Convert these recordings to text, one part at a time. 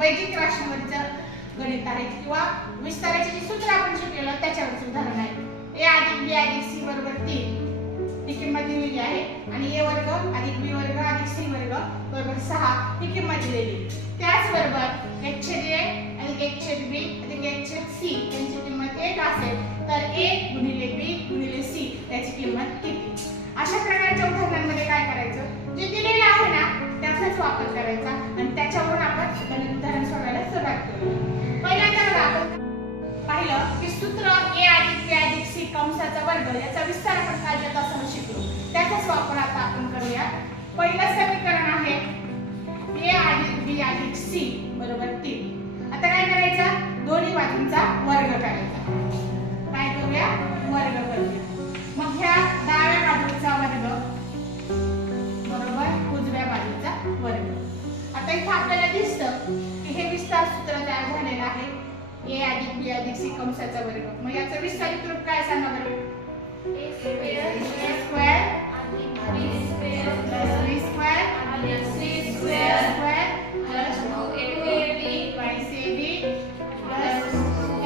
वैदिक राशीवरचं गणित आहे किंवा विस्ताराचे जे सूत्र आपण शिकलेलं त्याच्यावरचं उदाहरण आहे. a + b + c = 3 ही किंमत दिलेली आहे आणि a वर्ग + b वर्ग + c वर्ग = 6 ही किंमत दिलेली. त्याचबरोबर h/a + h/b + h/c यांची किंमत 1 असेल तर a × b × c याची किंमत किती. अशा प्रकारच्या उदाहरणांमध्ये काय करायचं, जे दिलेलं आहे ना त्याचाच वापर करायचा आणि त्याच्यावरून आपण उदाहरण सोडवायला सुरुवात करूया. पहिल्यांदा आपण पाहिलं की सूत्र a + b + c कंसाचा वर्ग याचा विस्तार आपण काढला असं शिकलो. त्याचाच वापर आता आपण करूया. पहिलं समीकरण आहे a + b + c = 3. आता काय करायचं, दोन्ही बाजूंचा वर्ग करायचा. काय करूया, वर्ग करूया. मग ह्या डाव्या बाजूचा वर्ग बरोबर उजव्या बाजूचा वर्ग. आता इथे आपल्याला दिसतं की हे विस्तार सूत्र तयार झालेलं आहे a + b + c कंसाचा वर्ग. मग याचं विस्तारित रूप काय सांगा बरं, a² + b² + c² + 2ab + cd +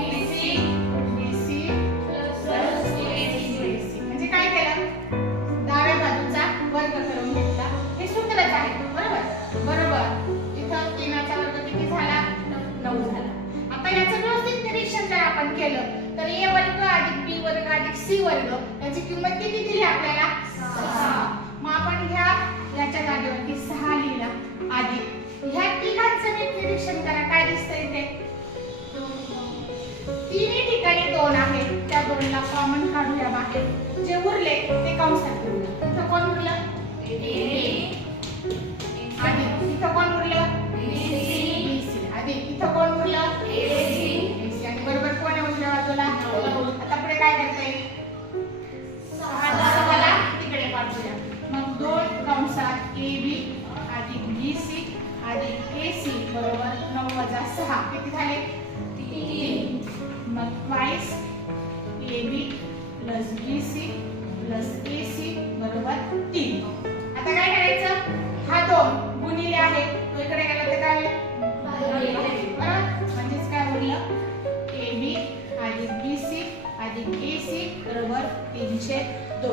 bc + ac. म्हणजे काय केलं, डाव्या बाजूचा वर्ग करून घेतला. हे सूत्रच आहे बरोबर. इथं 3चा वर्ग किती झाला, 9 झाला. आता याचं व्यवस्थित निरीक्षण जर आपण केलं तर a वर्ग + b वर्ग + c वर्ग याची किंमत किती दिली आपल्याला, 6. मग आपण याच्या जागेवरती 6 लिहिला. अधिक ह्या तिघांचं निरीक्षण करा, काय दिसतंय इथे, तिन्ही ठिकाणी 2 आहे. त्या 2ला कॉमन काढूया बाहेर. जे उरले ते कंसात ठेवूया. इथं कोण उरलं, अधिक इथं कोण उरलं, bc अधिक इथं कोण उरलं, ac आणि बरोबर कोण आहे उजव्या बाजूला. आता पुढे काय करता येईल, 6ला तिकडे पाठवूया. मग 2 कंसात ab + bc + ac = 9 - 6 किती झाले, 3. मग 22 ab + bc + ac = 3. आता काय करायचं, हा 2 गुणिले आहे तो इकडे गेला तर काय होईल, बरोबर. म्हणजेच काय उरलं, ab + bc + ac = 302.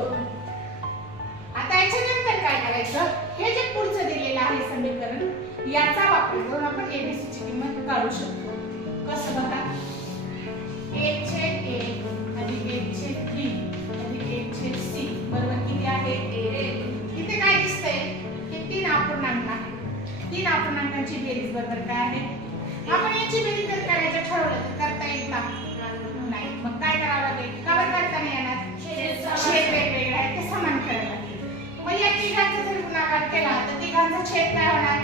आता याच्यानंतर काय करायचं, हे जे पुढचं दिलेलं आहे समीकरण याचा वापर करून आपण abc ची किंमत काढू शकतो. कसं बघा, 1/a + 1/b + 1/c बरोबर किती आहे, इथे काय दिसतंय की 3 अपूर्णांक आहे. 3 अपूर्णांकांची बेरीज बरोबर काय आहे. आपण याची बेरीज जर करायचं ठरवलं तर करता येईल का, नाही. मग काय करावं लागेल, का बरं करता नाही येणार, छेद वेगवेगळे आहेत ते समान करायला लागेल. मग या तिघांचा जर गुणाकार केला तर तिघांचा छेद काय होणार,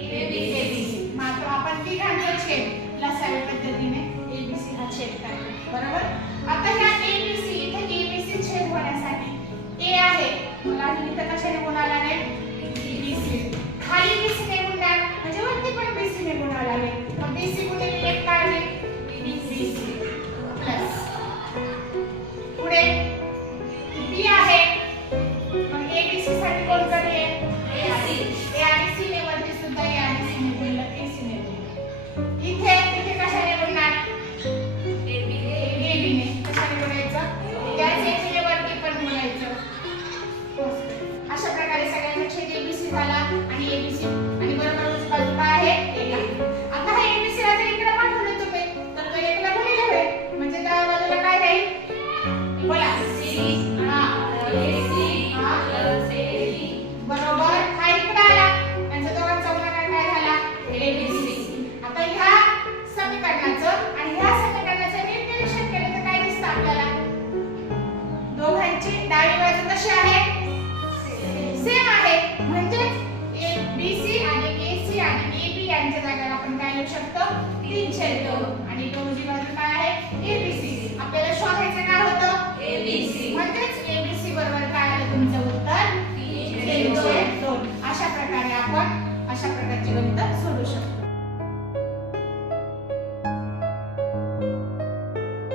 abc. मात्र आपण तिघांचा छेद लसावी पद्धतीने abc हा छेद करायचा बरोबर. आता ह्या abc इथे abc छेद होण्यासाठी a आहे, मग आणि इथं कशाने गुणाला लागेल, bc. खाली bc ने गुणणार म्हणजे वरती पण bc ने गुणाला लागेल. मग bc गुणिले 1 काय होईल, bc प्लस पुढे b आहे, मग abc साठी कोण कमी आहे, a आणि c ने वरती सुद्धा a आणि c ने गुणलं, ac ने गुणलं. इथे कशाने गुणणार, ab ने. कशाने गुणायचं, त्याच ac ने वरती पण गुणायचं. अशा प्रकारे सगळ्यांचा छेद abc झाला आणि abc आणि बरोबर उजवी बाजू काय आहे, 1 आहे. आता हा abc ला जर इकडे पाठवलं तुम्ही तर तो 1 ला गुणिले होईल. म्हणजे डाव्या बाजूला काय राहील, बोला, बरोबर. हा इकडे आला, त्यांचा दोघांचा गुणाकार काय झाला, abc. आता ह्या समीकरणाचं आणि ह्या समीकरणाचं निरीक्षण केलं तर काय दिसतं आपल्याला, दोघांची डावी बाजू कशी आहे, सेम आहे. म्हणजेच bc आणि ac आणि ab यांच्या जागेवर आपण काय लिहू शकतो, 3/2 आणि उजवी बाजू काय आहे,